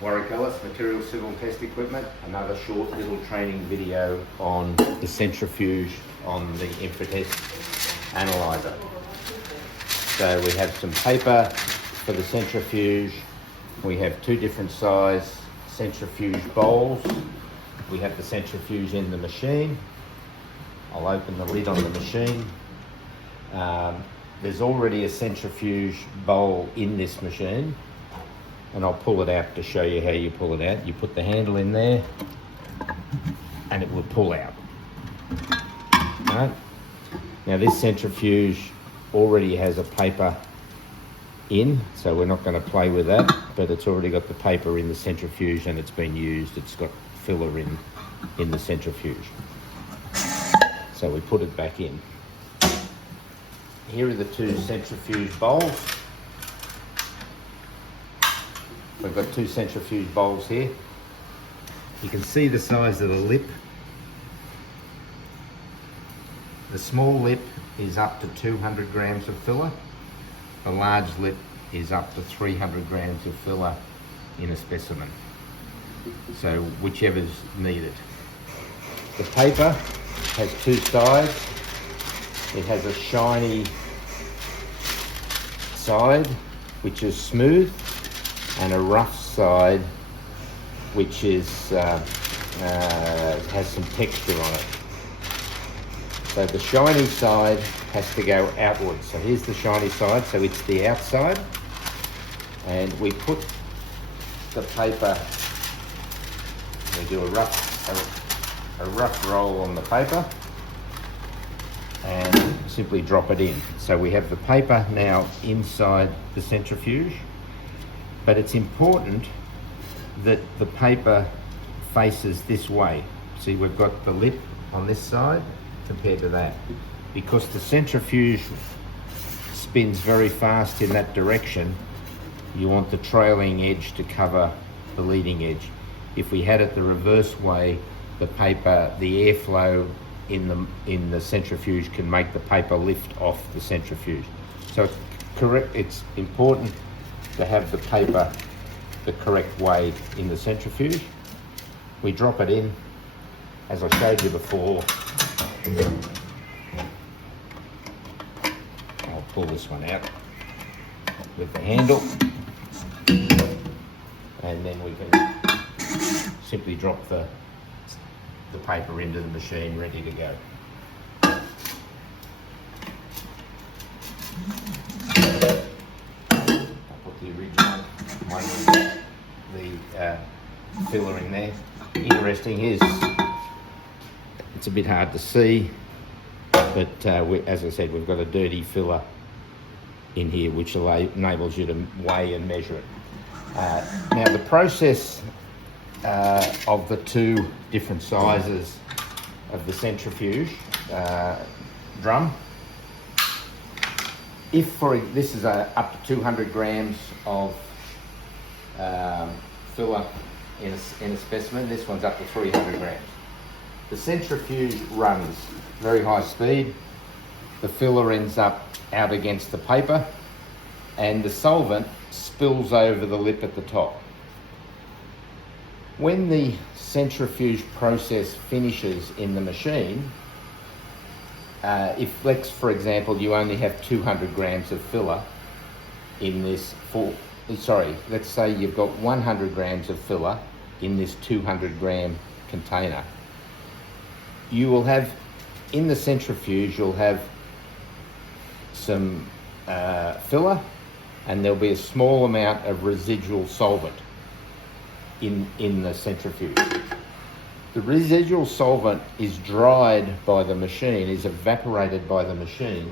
Warwick Ellis, Material Civil Test Equipment. Another short little training video on the centrifuge on the Infratest Analyser. So we have some paper for the centrifuge. We have two different size centrifuge bowls. We have the centrifuge in the machine. I'll open the lid on the machine. There's already a centrifuge bowl in this machine, and I'll pull it out to show you how you pull it out. You put the handle in there and it will pull out. Right? Now this centrifuge already has a paper in, so we're not going to play with that, but it's already got the paper in the centrifuge and it's been used. It's got filler in the centrifuge. So we put it back in. Here are the two centrifuge bowls. We've got two centrifuge bowls here. You can see the size of the lip. The small lip is up to 200 grams of filler. The large lip is up to 300 grams of filler in a specimen. So whichever's needed. The paper has two sides. It has a shiny side, which is smooth, and a rough side, which is has some texture on it. So the shiny side has to go outwards. So here's the shiny side, so it's the outside, and we put the paper. We do a rough roll on the paper and simply drop it in. So we have the paper now inside the centrifuge, but it's important that the paper faces this way. See, we've got the lip on this side compared to that, because the centrifuge spins very fast in that direction. You want the trailing edge to cover the leading edge. If we had it the reverse way, the paper, the airflow in the centrifuge can make the paper lift off the centrifuge. So it's important to have the paper the correct way in the centrifuge. We drop it in, as I showed you before. I'll pull this one out with the handle, and then we can simply drop the paper into the machine, ready to go. I'll put the original one with the filler in there. Interesting is, it's a bit hard to see, but as I said, we've got a dirty filler in here which enables you to weigh and measure it. Now the process of the two different sizes of the centrifuge drum. This is up to 200 grams of filler in a specimen. This one's up to 300 grams. The centrifuge runs very high speed. The filler ends up out against the paper, and the solvent spills over the lip at the top. When the centrifuge process finishes in the machine, if, for example, you only have 200 grams of filler in this, let's say you've got 100 grams of filler in this 200 gram container, you will have, in the centrifuge, you'll have some filler, and there'll be a small amount of residual solvent in the centrifuge. The residual solvent is dried by the machine, is evaporated by the machine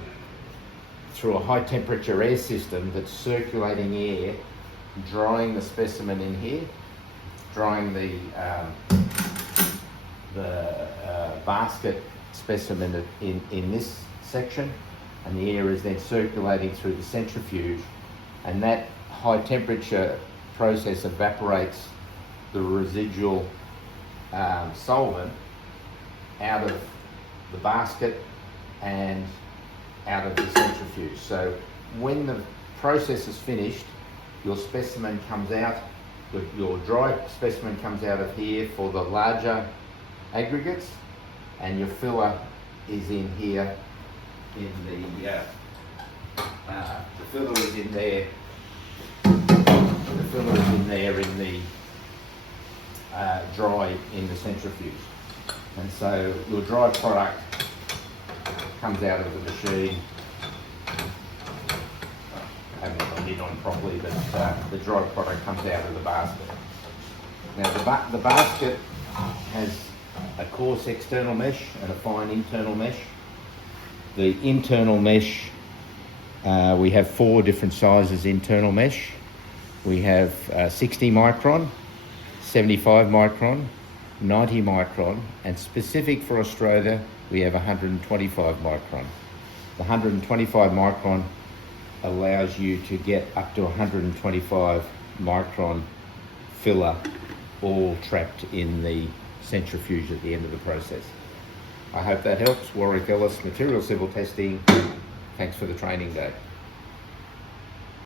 through a high temperature air system that's circulating air, drying the specimen in here, drying the basket specimen in this section, and the air is then circulating through the centrifuge, and that high temperature process evaporates the residual solvent out of the basket and out of the centrifuge. So when the process is finished, your specimen comes out your dry specimen comes out of here for the larger aggregates, and your filler is in here in the filler is in there. The filler is in there in the dry in the centrifuge, and so your dry product comes out of the machine. I haven't got the lid on properly, but the dry product comes out of the basket. Now the basket has a coarse external mesh and a fine internal mesh. The internal mesh, we have 4 different sizes internal mesh. We have 60 micron, 75 micron, 90 micron, and specific for Australia, we have 125 micron. The 125 micron allows you to get up to 125 micron filler all trapped in the centrifuge at the end of the process. I hope that helps. Warwick Ellis, Material Civil Testing. Thanks for the training day.